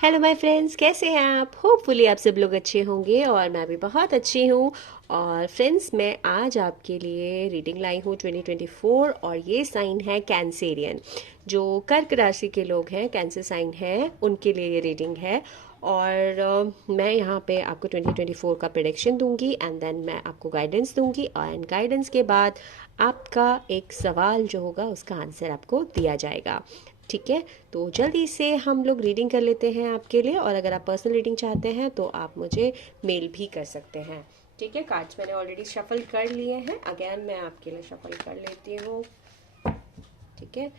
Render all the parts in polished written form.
Hello my friends, कैसे हैं आप? होपफुली आप सब लोग अच्छे होंगे और मैं भी बहुत अच्छी हूँ। और फ्रेंड्स, मैं आज आपके लिए रीडिंग लाई हूँ 2024 और ये साइन है कैंसेरियन। जो कर्क राशि के लोग हैं, कैंसर साइन है, उनके लिए ये रीडिंग है। और मैं यहाँ पे आपको 2024 का प्रेडिक्शन दूंगी एंड देन मैं आपको गाइडेंस दूंगी एंड गाइडेंस के बाद आपका एक सवाल जो होगा उसका आंसर आपको दिया जाएगा। ठीक है, तो जल्दी से हम लोग रीडिंग कर लेते हैं आपके लिए। और अगर आप पर्सनल रीडिंग चाहते हैं तो आप मुझे मेल भी कर सकते हैं। ठीक है, कार्ड्स मैंने ऑलरेडी शफल कर लिए हैं, अगेन मैं आपके लिए शफल कर लेती हूँ। ठीक है,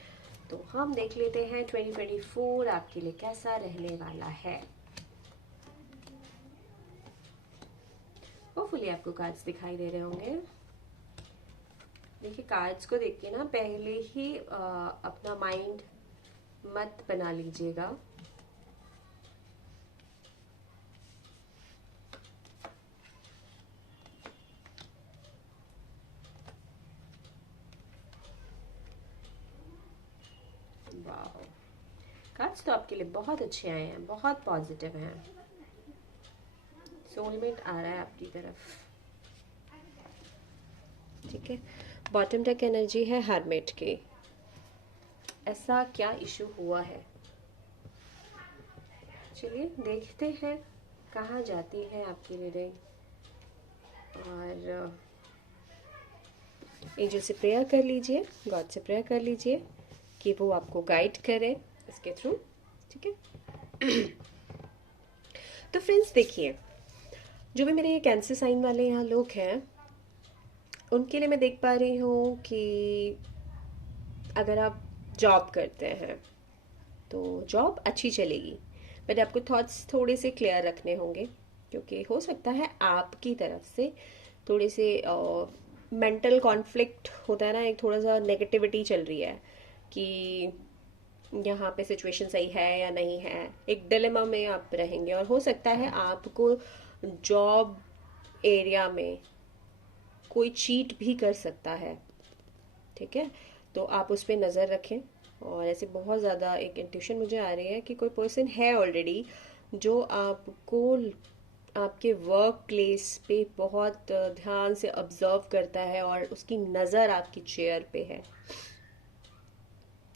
तो हम देख लेते हैं 2024 आपके लिए कैसा रहने वाला है। होपफुली आपको कार्ड्स दिखाई दे रहे होंगे। देखिए, कार्ड्स को देख के ना पहले ही अपना माइंड मत बना लीजिएगा। वाह, कार्ड्स तो आपके लिए बहुत अच्छे आए हैं, बहुत पॉजिटिव हैं। सोलमेट आ रहा है आपकी तरफ। ठीक है, बॉटम डेक एनर्जी है हरमेट की। ऐसा क्या इशू हुआ है, चलिए देखते हैं कहाँ जाती है आपकी रीडिंग। और एंजल से प्रेयर कर लीजिए, गॉड से प्रेयर कर लीजिए कि वो आपको गाइड करे इसके थ्रू। ठीक है, तो फ्रेंड्स देखिए, जो भी मेरे कैंसर साइन वाले यहाँ लोग हैं उनके लिए मैं देख पा रही हूँ कि अगर आप जॉब करते हैं तो जॉब अच्छी चलेगी, बट आपको थॉट्स थोड़े से क्लियर रखने होंगे, क्योंकि हो सकता है आपकी तरफ से थोड़े से मेंटल कॉन्फ्लिक्ट होता है ना, एक थोड़ा सा नेगेटिविटी चल रही है कि यहाँ पे सिचुएशन सही है या नहीं है। एक डिलेमा में आप रहेंगे और हो सकता है आपको जॉब एरिया में कोई चीट भी कर सकता है। ठीक है, तो आप उस पर नज़र रखें। और ऐसे बहुत ज़्यादा एक इंट्यूशन मुझे आ रही है कि कोई पर्सन है ऑलरेडी जो आपको आपके वर्क प्लेस पे बहुत ध्यान से ऑब्जर्व करता है और उसकी नज़र आपकी चेयर पे है।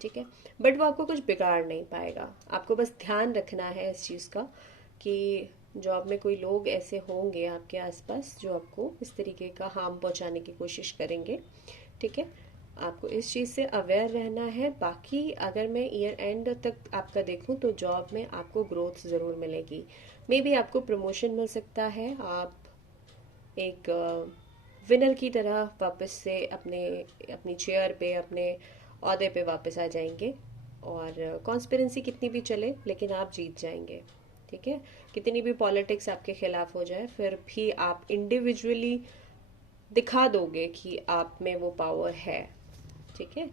ठीक है, बट वो आपको कुछ बिगाड़ नहीं पाएगा। आपको बस ध्यान रखना है इस चीज़ का कि जॉब में कोई लोग ऐसे होंगे आपके आसपास जो आपको इस तरीके का हार्म पहुंचाने की कोशिश करेंगे। ठीक है, आपको इस चीज़ से अवेयर रहना है। बाकी अगर मैं ईयर एंड तक आपका देखूं तो जॉब में आपको ग्रोथ ज़रूर मिलेगी। मे बी आपको प्रमोशन मिल सकता है, आप एक विनर की तरह वापस से अपने अपनी चेयर पे, अपने ओहदे पे वापस आ जाएंगे। और कॉन्स्पिरेंसी कितनी भी चले लेकिन आप जीत जाएंगे। ठीक है, कितनी भी पॉलिटिक्स आपके खिलाफ हो जाए फिर भी आप इंडिविजुअली दिखा दोगे कि आप में वो पावर है। ठीक है,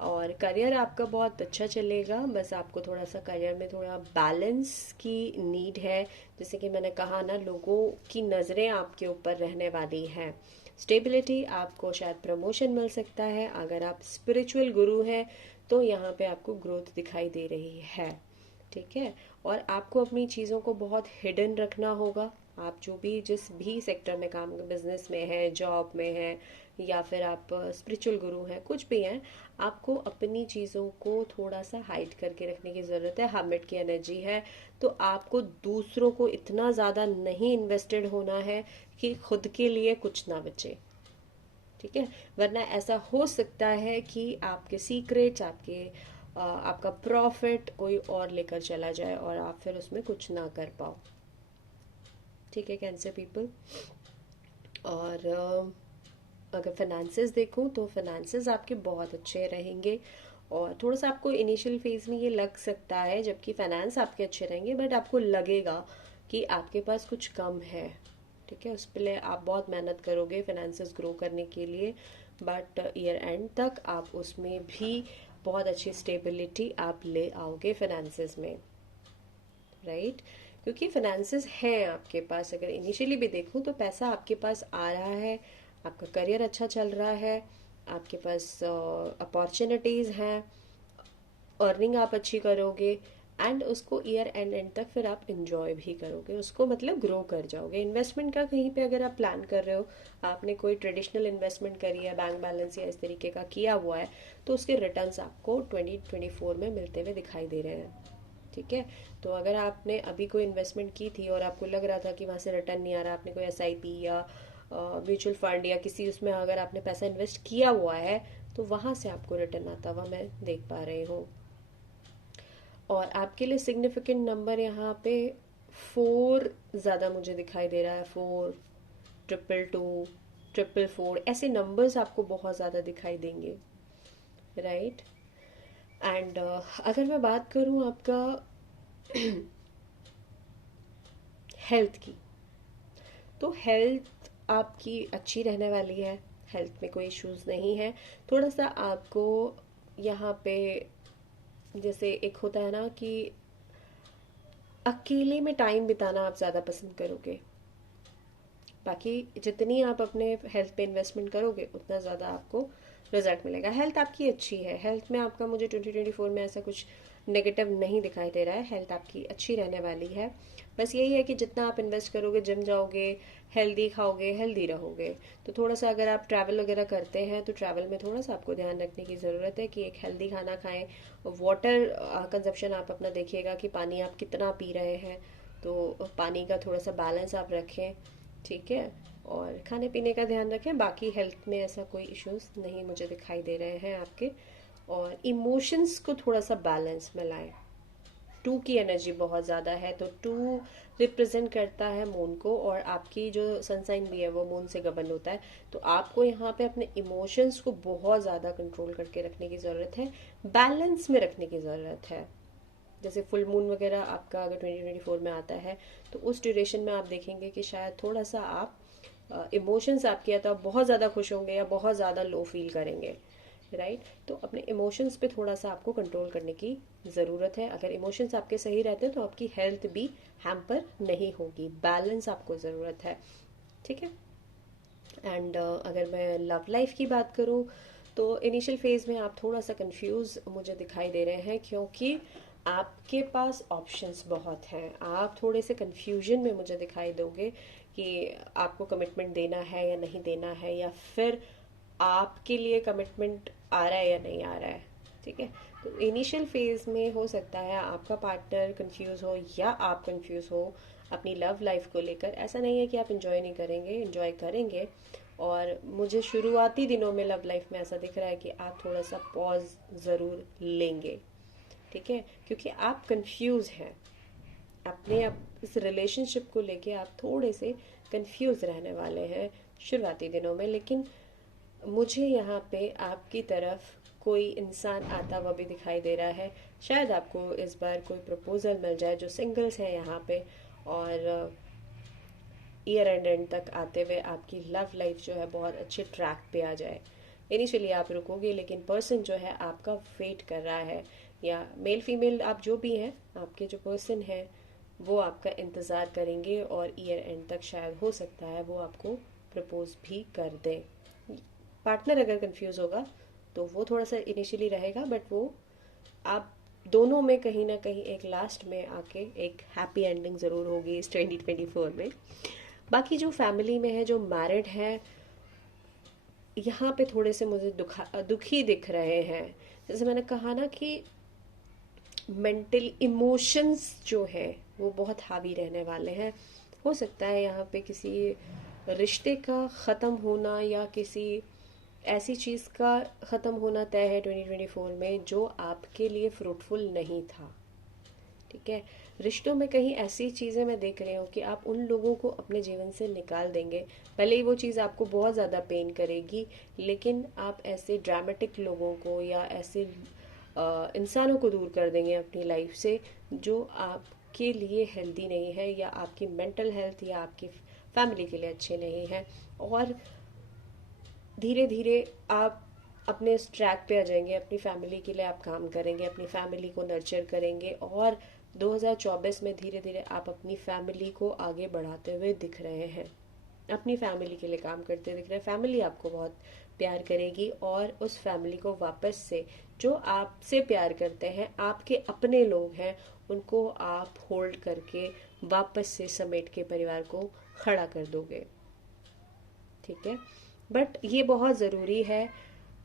और करियर आपका बहुत अच्छा चलेगा, बस आपको थोड़ा सा करियर में थोड़ा बैलेंस की नीड है। जैसे कि मैंने कहा ना, लोगों की नज़रें आपके ऊपर रहने वाली हैं। स्टेबिलिटी, आपको शायद प्रमोशन मिल सकता है। अगर आप स्पिरिचुअल गुरु हैं तो यहाँ पे आपको ग्रोथ दिखाई दे रही है। ठीक है, और आपको अपनी चीज़ों को बहुत हिडन रखना होगा। आप जो भी जिस भी सेक्टर में काम, बिजनेस में है, जॉब में है, या फिर आप स्पिरिचुअल गुरु हैं, कुछ भी हैं, आपको अपनी चीज़ों को थोड़ा सा हाइड करके रखने की ज़रूरत है। हर्मिट की एनर्जी है, तो आपको दूसरों को इतना ज़्यादा नहीं इन्वेस्टेड होना है कि खुद के लिए कुछ ना बचे। ठीक है, वरना ऐसा हो सकता है कि आपके सीक्रेट्स, आपका प्रॉफिट कोई और लेकर चला जाए और आप फिर उसमें कुछ ना कर पाओ। ठीक है कैंसर पीपल। और अगर फाइनेंसेस देखूं तो फाइनेंसेस आपके बहुत अच्छे रहेंगे। और थोड़ा सा आपको इनिशियल फेज में ये लग सकता है जबकि फाइनेंस आपके अच्छे रहेंगे, बट आपको लगेगा कि आपके पास कुछ कम है। ठीक है, उस पर लिए आप बहुत मेहनत करोगे फाइनेंसेस ग्रो करने के लिए, बट ईयर एंड तक आप उसमें भी बहुत अच्छी स्टेबिलिटी आप ले आओगे फाइनेंसेस में। राइट, क्योंकि फाइनेंसेस हैं आपके पास। अगर इनिशियली भी देखूं तो पैसा आपके पास आ रहा है, आपका करियर अच्छा चल रहा है, आपके पास अपॉर्चुनिटीज़ हैं, अर्निंग आप अच्छी करोगे एंड उसको ईयर एंड तक फिर आप इंजॉय भी करोगे उसको, मतलब ग्रो कर जाओगे। इन्वेस्टमेंट का कहीं पे अगर आप प्लान कर रहे हो, आपने कोई ट्रेडिशनल इन्वेस्टमेंट करी है, बैंक बैलेंस या इस तरीके का किया हुआ है, तो उसके रिटर्न्स आपको 2024 में मिलते हुए दिखाई दे रहे हैं। ठीक है, तो अगर आपने अभी कोई इन्वेस्टमेंट की थी और आपको लग रहा था कि वहाँ से रिटर्न नहीं आ रहा, आपने कोई एसआईपी या म्यूचुअल फंड या किसी उसमें अगर आपने पैसा इन्वेस्ट किया हुआ है, तो वहाँ से आपको रिटर्न आता हुआ मैं देख पा रही हूँ। और आपके लिए सिग्निफिकेंट नंबर यहाँ पे 4 ज़्यादा मुझे दिखाई दे रहा है। 4, 222, 444 ऐसे नंबर्स आपको बहुत ज़्यादा दिखाई देंगे, राइट। एंड अगर मैं बात करूँ आपका हेल्थ की, तो हेल्थ आपकी अच्छी रहने वाली है, हेल्थ में कोई इश्यूज नहीं है। थोड़ा सा आपको यहाँ पे जैसे एक होता है ना कि अकेले में टाइम बिताना आप ज़्यादा पसंद करोगे, बाकी जितनी आप अपने हेल्थ पे इन्वेस्टमेंट करोगे उतना ज़्यादा आपको रिजल्ट मिलेगा। हेल्थ आपकी अच्छी है, हेल्थ में आपका मुझे 2024 में ऐसा कुछ नेगेटिव नहीं दिखाई दे रहा है, हेल्थ आपकी अच्छी रहने वाली है। बस यही है कि जितना आप इन्वेस्ट करोगे, जिम जाओगे, हेल्दी खाओगे, हेल्दी रहोगे। तो थोड़ा सा अगर आप ट्रैवल वगैरह करते हैं तो ट्रैवल में थोड़ा सा आपको ध्यान रखने की ज़रूरत है कि एक हेल्दी खाना खाएं। वाटर कंजप्शन आप अपना देखिएगा कि पानी आप कितना पी रहे हैं, तो पानी का थोड़ा सा बैलेंस आप रखें, ठीक है। और खाने पीने का ध्यान रखें, बाकी हेल्थ में ऐसा कोई इश्यूज नहीं मुझे दिखाई दे रहे हैं आपके। और इमोशंस को थोड़ा सा बैलेंस में लाएं। 2 की एनर्जी बहुत ज़्यादा है, तो 2 रिप्रेजेंट करता है मून को, और आपकी जो सनसाइन भी है वो मून से गवर्न होता है। तो आपको यहाँ पे अपने इमोशंस को बहुत ज़्यादा कंट्रोल करके रखने की ज़रूरत है, बैलेंस में रखने की ज़रूरत है। जैसे फुल मून वगैरह आपका अगर 2024 में आता है, तो उस ड्यूरेशन में आप देखेंगे कि शायद थोड़ा सा आप इमोशंस आपके, या तो आप बहुत ज़्यादा खुश होंगे या बहुत ज़्यादा लो फील करेंगे, राइट। तो अपने इमोशंस पे थोड़ा सा आपको कंट्रोल करने की ज़रूरत है। अगर इमोशंस आपके सही रहते हैं तो आपकी हेल्थ भी हैम्पर नहीं होगी, बैलेंस आपको ज़रूरत है, ठीक है। एंड अगर मैं लव लाइफ की बात करूँ, तो इनिशियल फेज में आप थोड़ा सा कंफ्यूज मुझे दिखाई दे रहे हैं, क्योंकि आपके पास ऑप्शंस बहुत हैं। आप थोड़े से कंफ्यूजन में मुझे दिखाई दोगे कि आपको कमिटमेंट देना है या नहीं देना है, या फिर आपके लिए कमिटमेंट आ रहा है या नहीं आ रहा है, ठीक है। तो इनिशियल फेज में हो सकता है आपका पार्टनर कंफ्यूज हो या आप कंफ्यूज हो अपनी लव लाइफ को लेकर। ऐसा नहीं है कि आप इंजॉय नहीं करेंगे, इंजॉय करेंगे। और मुझे शुरुआती दिनों में लव लाइफ में ऐसा दिख रहा है कि आप थोड़ा सा पॉज ज़रूर लेंगे, ठीक है, क्योंकि आप कंफ्यूज हैं अपने इस रिलेशनशिप को लेके, आप थोड़े से कंफ्यूज रहने वाले हैं शुरुआती दिनों में। लेकिन मुझे यहाँ पे आपकी तरफ कोई इंसान आता हुआ भी दिखाई दे रहा है। शायद आपको इस बार कोई प्रपोजल मिल जाए, जो सिंगल्स हैं यहाँ पे, और ईयर एंड तक आते हुए आपकी लव लाइफ जो है बहुत अच्छे ट्रैक पे आ जाए। इनिशियली आप रुकोगे, लेकिन पर्सन जो है आपका वेट कर रहा है, या मेल फीमेल आप जो भी हैं, आपके जो पर्सन है वो आपका इंतज़ार करेंगे, और ईयर एंड तक शायद हो सकता है वो आपको प्रपोज भी कर दे। पार्टनर अगर कंफ्यूज होगा तो वो थोड़ा सा इनिशियली रहेगा, बट वो आप दोनों में कहीं ना कहीं एक लास्ट में आके एक हैप्पी एंडिंग ज़रूर होगी इस 2024 में। बाकी जो फैमिली में है, जो मैरिड है, यहाँ पे थोड़े से मुझे दुखी दिख रहे हैं। जैसे मैंने कहा ना कि मेंटल इमोशंस जो है वो बहुत हावी रहने वाले हैं। हो सकता है यहाँ पे किसी रिश्ते का ख़त्म होना या किसी ऐसी चीज़ का ख़त्म होना तय है 2024 में जो आपके लिए फ्रूटफुल नहीं था, ठीक है। रिश्तों में कहीं ऐसी चीज़ें मैं देख रही हूँ कि आप उन लोगों को अपने जीवन से निकाल देंगे। भले ही वो चीज़ आपको बहुत ज़्यादा पेन करेगी, लेकिन आप ऐसे ड्रामेटिक लोगों को या ऐसे इंसानों को दूर कर देंगे अपनी लाइफ से जो आपके लिए हेल्दी नहीं है, या आपकी मेंटल हेल्थ या आपकी फैमिली के लिए अच्छे नहीं हैं। और धीरे धीरे आप अपने इस ट्रैक पे आ जाएंगे, अपनी फैमिली के लिए आप काम करेंगे, अपनी फैमिली को नर्चर करेंगे, और 2024 में धीरे धीरे आप अपनी फैमिली को आगे बढ़ाते हुए दिख रहे हैं, अपनी फैमिली के लिए काम करते दिख रहे हैं। फैमिली आपको बहुत प्यार करेगी, और उस फैमिली को वापस से, जो आपसे प्यार करते हैं, आपके अपने लोग हैं, उनको आप होल्ड करके वापस से समेट के परिवार को खड़ा कर दोगे। ठीक है, बट ये बहुत ज़रूरी है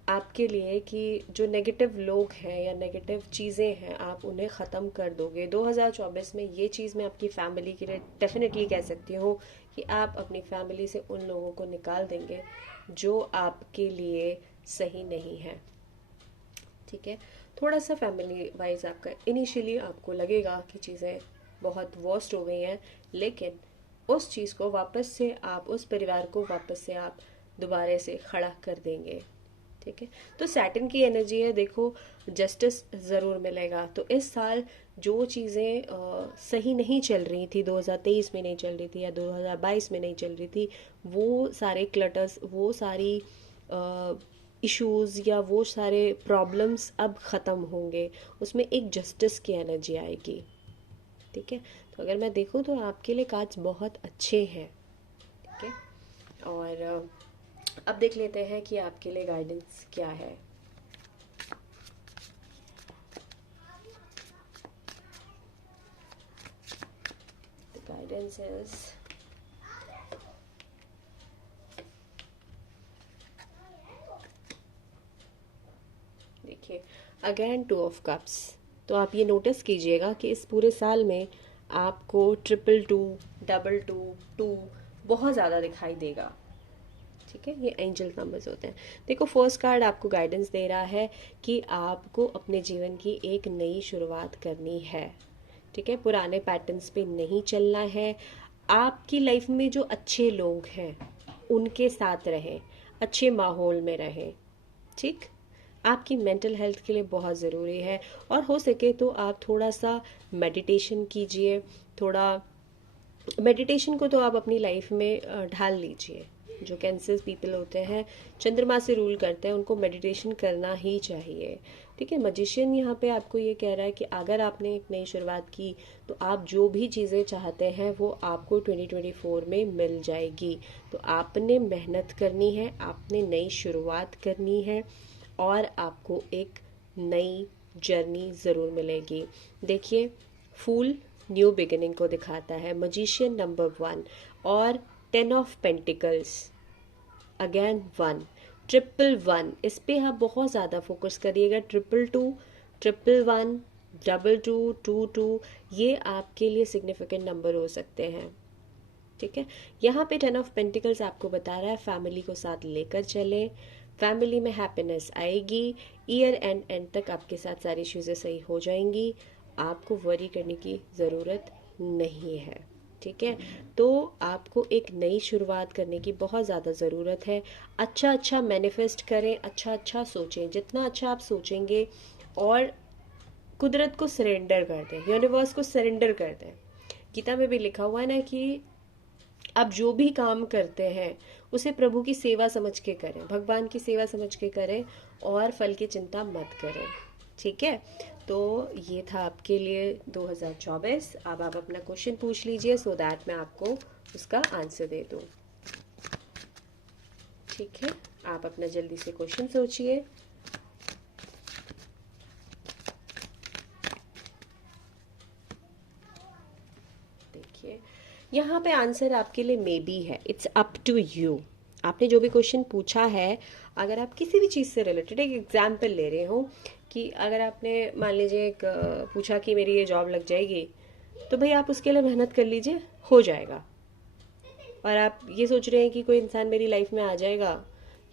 आपके लिए कि जो नेगेटिव लोग हैं या नेगेटिव चीज़ें हैं आप उन्हें ख़त्म कर दोगे। 2024 में ये चीज़ मैं आपकी फैमिली के लिए डेफिनेटली कह सकती हूँ कि आप अपनी फैमिली से उन लोगों को निकाल देंगे जो आपके लिए सही नहीं है। ठीक है, थोड़ा सा फैमिली वाइज आपका इनिशियली आपको लगेगा कि चीज़ें बहुत वर्स्ट हो गई हैं, लेकिन उस चीज़ को वापस से आप, उस परिवार को वापस से आप दोबारा से खड़ा कर देंगे। ठीक है, तो सैटर्न की एनर्जी है, देखो जस्टिस ज़रूर मिलेगा। तो इस साल जो चीज़ें सही नहीं चल रही थी, 2023 में नहीं चल रही थी या 2022 में नहीं चल रही थी, वो सारे क्लटर्स, वो सारी इश्यूज या वो सारे प्रॉब्लम्स अब ख़त्म होंगे, उसमें एक जस्टिस की एनर्जी आएगी। ठीक है, तो अगर मैं देखूँ तो आपके लिए कार्ड्स बहुत अच्छे हैं। ठीक है, और अब देख लेते हैं कि आपके लिए गाइडेंस क्या है। द गाइडेंस इज देखिए अगेन 2 ऑफ कप्स। तो आप ये नोटिस कीजिएगा कि इस पूरे साल में आपको 222, 222 बहुत ज़्यादा दिखाई देगा। ठीक है, ये एंजल नंबर्स होते हैं। देखो फर्स्ट कार्ड आपको गाइडेंस दे रहा है कि आपको अपने जीवन की एक नई शुरुआत करनी है। ठीक है, पुराने पैटर्न्स पे नहीं चलना है। आपकी लाइफ में जो अच्छे लोग हैं उनके साथ रहें, अच्छे माहौल में रहें। ठीक, आपकी मेंटल हेल्थ के लिए बहुत ज़रूरी है। और हो सके तो आप थोड़ा सा मेडिटेशन कीजिए। थोड़ा मेडिटेशन को तो आप अपनी लाइफ में ढाल लीजिए। जो कैंसर पीपल होते हैं, चंद्रमा से रूल करते हैं, उनको मेडिटेशन करना ही चाहिए। ठीक है, मजिशियन यहाँ पे आपको ये कह रहा है कि अगर आपने एक नई शुरुआत की तो आप जो भी चीज़ें चाहते हैं वो आपको 2024 में मिल जाएगी। तो आपने मेहनत करनी है, आपने नई शुरुआत करनी है और आपको एक नई जर्नी ज़रूर मिलेगी। देखिए फूल न्यू बिगिनिंग को दिखाता है, मजिशियन नंबर 1 और 10 ऑफ पेंटिकल्स, अगेन 1, 111, इस पे आप बहुत ज़्यादा फोकस करिएगा। 222, 111, 22, 22, ये आपके लिए सिग्निफिकेंट नंबर हो सकते हैं। ठीक है, यहाँ पे 10 ऑफ पेंटिकल्स आपको बता रहा है फैमिली को साथ लेकर चले, फैमिली में हैप्पीनेस आएगी, ईयर एंड तक आपके साथ सारी चीज़ें सही हो जाएंगी, आपको वरी करने की ज़रूरत नहीं है। ठीक है, तो आपको एक नई शुरुआत करने की बहुत ज़्यादा ज़रूरत है। अच्छा अच्छा मैनिफेस्ट करें, अच्छा अच्छा सोचें, जितना अच्छा आप सोचेंगे और कुदरत को सरेंडर कर दें, यूनिवर्स को सरेंडर कर दें। गीता में भी लिखा हुआ है ना कि आप जो भी काम करते हैं उसे प्रभु की सेवा समझ के करें, भगवान की सेवा समझ के करें और फल की चिंता मत करें। ठीक है, तो ये था आपके लिए 2024। अब आप अपना क्वेश्चन पूछ लीजिए सो दैट मैं आपको उसका आंसर दे दूँ। ठीक है, आप अपना जल्दी से क्वेश्चन सोचिए। देखिए यहाँ पे आंसर आपके लिए मे बी है, इट्स अप टू यू। आपने जो भी क्वेश्चन पूछा है, अगर आप किसी भी चीज़ से रिलेटेड, एक एग्जाम्पल ले रहे हो कि अगर आपने मान लीजिए एक पूछा कि मेरी ये जॉब लग जाएगी, तो भाई आप उसके लिए मेहनत कर लीजिए, हो जाएगा। और आप ये सोच रहे हैं कि कोई इंसान मेरी लाइफ में आ जाएगा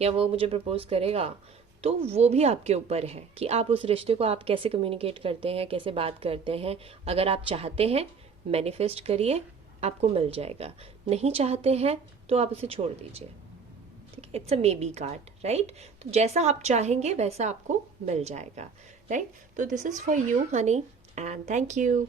या वो मुझे प्रपोज करेगा, तो वो भी आपके ऊपर है कि आप उस रिश्ते को आप कैसे कम्युनिकेट करते हैं, कैसे बात करते हैं। अगर आप चाहते हैं मैनिफेस्ट करिए, आपको मिल जाएगा। नहीं चाहते हैं तो आप उसे छोड़ दीजिए। ठीक है, it's a may be card, right. तो जैसा आप चाहेंगे वैसा आपको मिल जाएगा, राइट। तो this is for you honey and thank you.